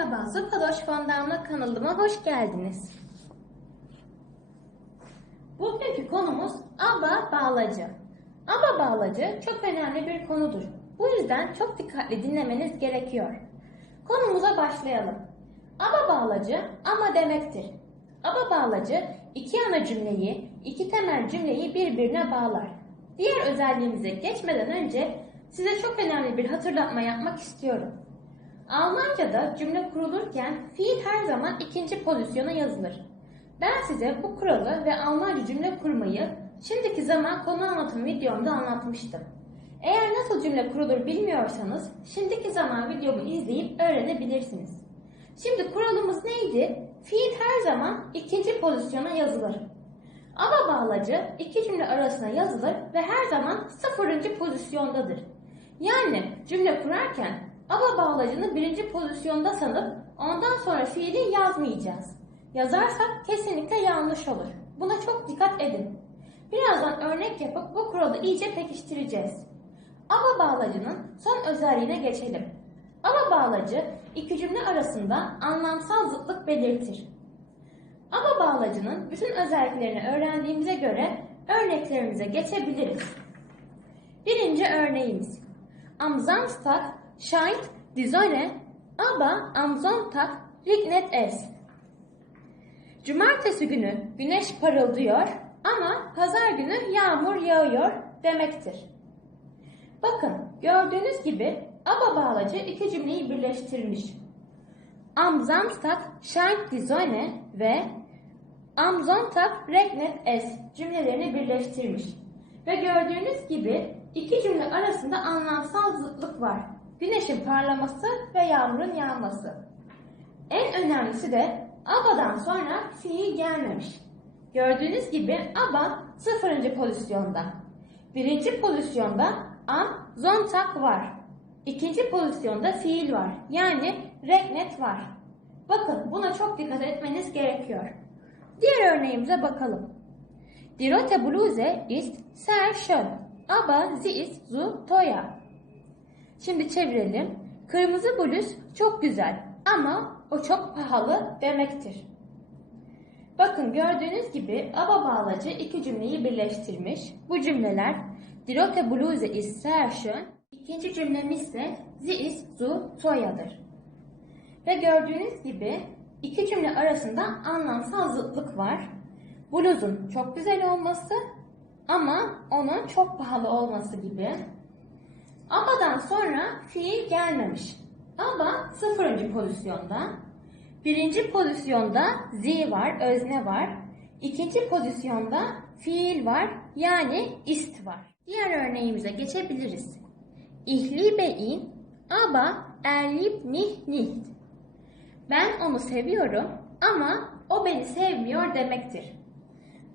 Merhaba, Zıpaloş Fondamla kanalıma hoş geldiniz. Bugünkü konumuz aba bağlacı. Aba bağlacı çok önemli bir konudur. Bu yüzden çok dikkatli dinlemeniz gerekiyor. Konumuza başlayalım. Aba bağlacı ama demektir. Aba bağlacı iki ana cümleyi, iki temel cümleyi birbirine bağlar. Diğer özelliğimize geçmeden önce size çok önemli bir hatırlatma yapmak istiyorum. Almanca'da cümle kurulurken fiil her zaman ikinci pozisyona yazılır. Ben size bu kuralı ve Almanca cümle kurmayı şimdiki zaman konu anlatım videomda anlatmıştım. Eğer nasıl cümle kurulur bilmiyorsanız şimdiki zaman videomu izleyip öğrenebilirsiniz. Şimdi kuralımız neydi? Fiil her zaman ikinci pozisyona yazılır. Ama bağlacı iki cümle arasına yazılır ve her zaman sıfırıncı pozisyondadır. Yani cümle kurarken ama bağlacını birinci pozisyonda sanıp ondan sonra fiili yazmayacağız. Yazarsak kesinlikle yanlış olur. Buna çok dikkat edin. Birazdan örnek yapıp bu kuralı iyice pekiştireceğiz. Ama bağlacının son özelliğine geçelim. Ama bağlacı iki cümle arasında anlamsal zıtlık belirtir. Ama bağlacının bütün özelliklerini öğrendiğimize göre örneklerimize geçebiliriz. Birinci örneğimiz. Am Samstag scheint die Sonne, aber am Sonntag regnet es. Cumartesi günü güneş parıldıyor ama pazar günü yağmur yağıyor demektir. Bakın gördüğünüz gibi aba bağlacı iki cümleyi birleştirmiş. Am Samstag scheint die Sonne ve Am Sonntag regnet es cümlelerini birleştirmiş. Ve gördüğünüz gibi iki cümle arasında anlamsal zıtlık var. Güneşin parlaması ve yağmurun yağması. En önemlisi de abadan sonra fiil gelmemiş. Gördüğünüz gibi aba sıfırıncı pozisyonda. Birinci pozisyonda am zontak var. İkinci pozisyonda fiil var. Yani regnet var. Bakın buna çok dikkat etmeniz gerekiyor. Diğer örneğimize bakalım. Die rote Bluse ist sehr schön, aber sie ist zu teuer. Şimdi çevirelim. Kırmızı bluz çok güzel ama o çok pahalı demektir. Bakın gördüğünüz gibi aba bağlacı iki cümleyi birleştirmiş. Bu cümleler Die rote Bluse ist sehr. İkinci cümlemiz ise Sie ist zu teuer'dır. Ve gördüğünüz gibi iki cümle arasında anlamsal zıtlık var. Bluzun çok güzel olması ama onun çok pahalı olması gibi. Ama'dan sonra fiil gelmemiş. Ama sıfırıncı pozisyonda. Birinci pozisyonda z var, özne var. İkinci pozisyonda fiil var, yani ist var. Diğer örneğimize geçebiliriz. Ich liebe ihn, aber er liebt mich nicht. Ben onu seviyorum ama o beni sevmiyor demektir.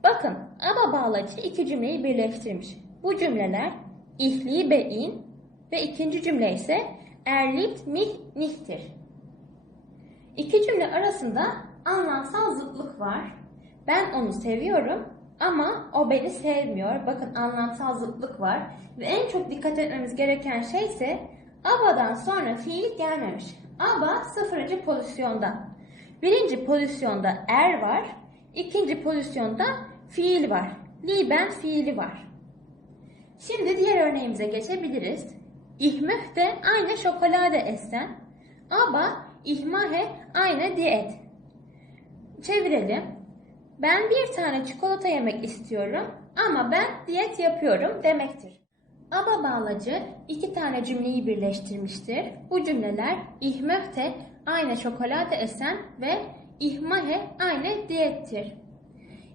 Bakın ama bağlacı iki cümleyi birleştirmiş. Bu cümleler ich liebe ihn ve ikinci cümle ise er liebt mich nicht'tir. İki cümle arasında anlamsal zıtlık var. Ben onu seviyorum ama o beni sevmiyor. Bakın anlamsal zıtlık var. Ve en çok dikkat etmemiz gereken şey ise abadan sonra fiil gelmemiş. Aba sıfırıncı pozisyonda. Birinci pozisyonda er var. ikinci pozisyonda fiil var. Lieben fiili var. Şimdi diğer örneğimize geçebiliriz. Ich möchte eine Schokolade essen, aber ich mache eine Diät. Çevirelim. Ben bir tane çikolata yemek istiyorum ama ben diyet yapıyorum demektir. Ama bağlacı iki tane cümleyi birleştirmiştir. Bu cümleler ich möchte eine Schokolade essen ve ich mache eine Diät'tir.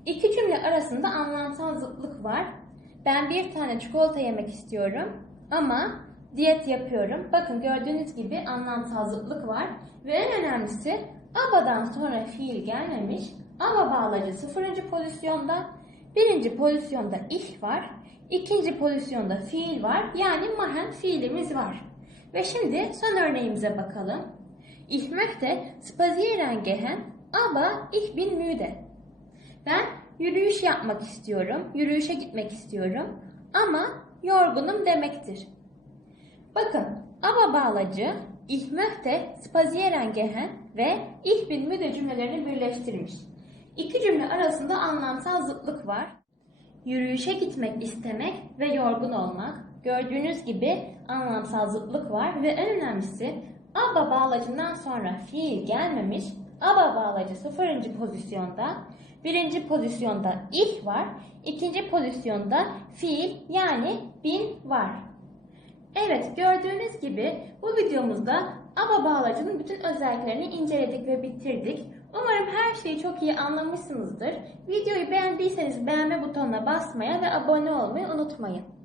İki cümle arasında anlamsal zıtlık var. Ben bir tane çikolata yemek istiyorum ama diyet yapıyorum. Bakın gördüğünüz gibi anlamsal zıtlık var. Ve en önemlisi abadan sonra fiil gelmemiş. Aba bağlacı sıfırıncı pozisyonda. Birinci pozisyonda ich var. ikinci pozisyonda fiil var. Yani mahen fiilimiz var. Ve şimdi son örneğimize bakalım. Ich möchte spazieren gehen, aber ich bin müde. Ben yürüyüş yapmak istiyorum, yürüyüşe gitmek istiyorum ama yorgunum demektir. Bakın, ama bağlacı Ich möchte spazieren gehen ve ich bin müde cümlelerini birleştirmiş. İki cümle arasında anlamsal zıtlık var. Yürüyüşe gitmek istemek ve yorgun olmak. Gördüğünüz gibi anlamsal zıtlık var ve en önemlisi aba bağlacından sonra fiil gelmemiş. Aba bağlacı sıfırıncı pozisyonda. Birinci pozisyonda ich var. ikinci pozisyonda fiil yani bin var. Evet gördüğünüz gibi bu videomuzda aba bağlacının bütün özelliklerini inceledik ve bitirdik. Umarım her şeyi çok iyi anlamışsınızdır. Videoyu beğendiyseniz beğenme butonuna basmaya ve abone olmayı unutmayın.